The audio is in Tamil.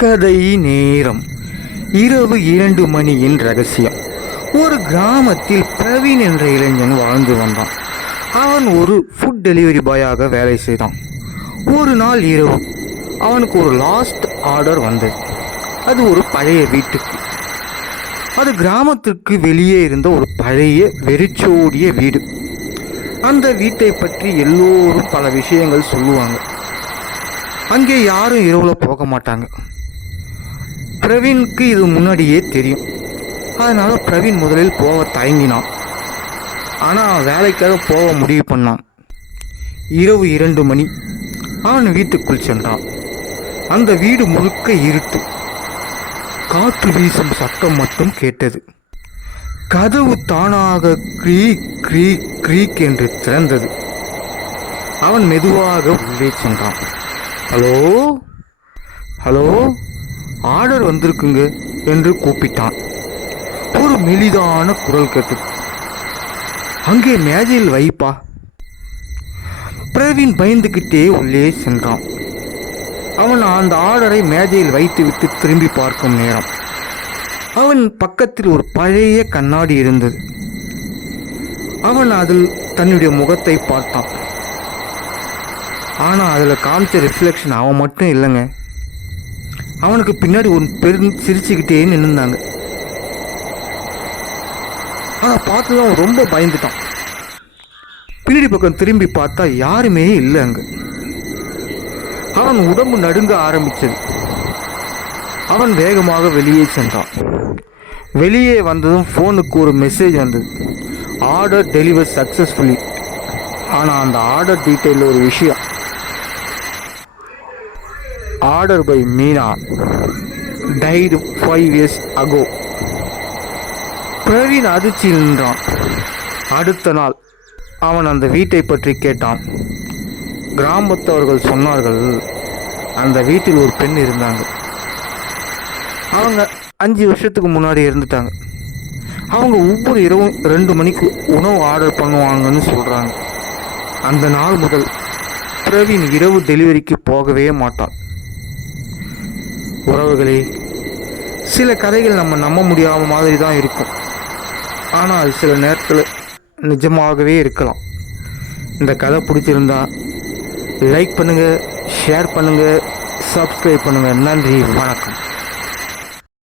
கதை நேரம். இரவு 2 மணியின் ரகசியம். ஒரு கிராமத்தில் பிரவீன் என்ற இளைஞன் வாழ்ந்து வந்தான். அவன் ஒரு ஃபுட் டெலிவரி பாயாக வேலை செய்தான். ஒரு நாள் இரவு அவனுக்கு ஒரு லாஸ்ட் ஆர்டர் வந்தது. அது ஒரு பழைய வீட்டுக்கு. அது கிராமத்திற்கு வெளியே இருந்த ஒரு பழைய வெறிச்சோடிய வீடு. அந்த வீட்டை பற்றி எல்லோரும் பல விஷயங்கள் சொல்லுவாங்க. அங்கே யாரும் இரவில் போக மாட்டாங்க. பிரவீனுக்கு இது முன்னாடியே தெரியும். அதனால் பிரவீன் முதலில் போக தயங்கினான். ஆனால் வேலைக்காக போக முடிவு பண்ணான். இரவு 2 மணி அவன் வீட்டுக்குள் சென்றான். அந்த வீடு முழுக்க இருட்டு. காற்று வீசும் சத்தம் மட்டும் கேட்டது. கதவு தானாக க்ரீக் க்ரீக் க்ரீக் என்று திறந்தது. அவன் மெதுவாக உள்ளே சென்றான். ஹலோ ஹலோ, ஆர்டர் வந்திருக்குங்க என்று கூப்பிட்டான். ஒரு மெலிதான குரல் கேட்டது. அங்கே மேஜையில் வைப்பா. பிரவீன் பயந்துகிட்டே உள்ளே சென்றான். அவன் அந்த ஆர்டரை மேஜையில் வைத்துவிட்டு திரும்பி பார்க்கும் நேரம் அவன் பக்கத்தில் ஒரு பழைய கண்ணாடி இருந்தது. அவன் அதில் தன்னுடைய முகத்தை பார்த்தான். ஆனால் அதில் காமிச்ச ரிஃப்ளெக்ஷன் அவன் மட்டும் இல்லைங்க. அவனுக்கு பின்னாடி ஒரு சிரிச்சுக்கிட்டே நின்றுந்தாங்க. அதை பார்த்து அவன் ரொம்ப பயந்துட்டான். பின்னாடி பக்கம் திரும்பி பார்த்தா யாருமே இல்லை அங்கே. அவன் உடம்பு நடுங்க ஆரம்பித்தது. அவன் வேகமாக வெளியே சென்றான். வெளியே வந்ததும் ஃபோனுக்கு ஒரு மெசேஜ் வந்தது. Order deliver successfully. ஆனால் அந்த ஆர்டர் டீட்டெயிலில் ஒரு விஷயம். Order by Meena, died 5 years ago. Praveen அதிர்ச்சியில் நின்றான். அடுத்த நாள் அவன் அந்த வீட்டை பற்றி கேட்டான். கிராமத்தவர்கள் சொன்னார்கள், அந்த வீட்டில் ஒரு பெண் இருந்தாங்க. அவங்க 5 வருஷத்துக்கு முன்னாடி இருந்துட்டாங்க. அவங்க ஒவ்வொரு இரவும் 2 மணிக்கு உணவு ஆர்டர் பண்ணுவாங்கன்னு சொல்கிறாங்க. அந்த நாள் முதல் பிரவீன் இரவு டெலிவரிக்கு போகவே மாட்டான். உறவுகளே, சில கதைகள் நம்ம நம்ப முடியாத மாதிரி தான் இருக்கும். ஆனால் அது சில நேரத்தில் நிஜமாகவே இருக்கலாம். இந்த கதை பிடிச்சிருந்தா லைக் பண்ணுங்கள், ஷேர் பண்ணுங்கள், சப்ஸ்கிரைப் பண்ணுங்கள். நன்றி, வணக்கம்.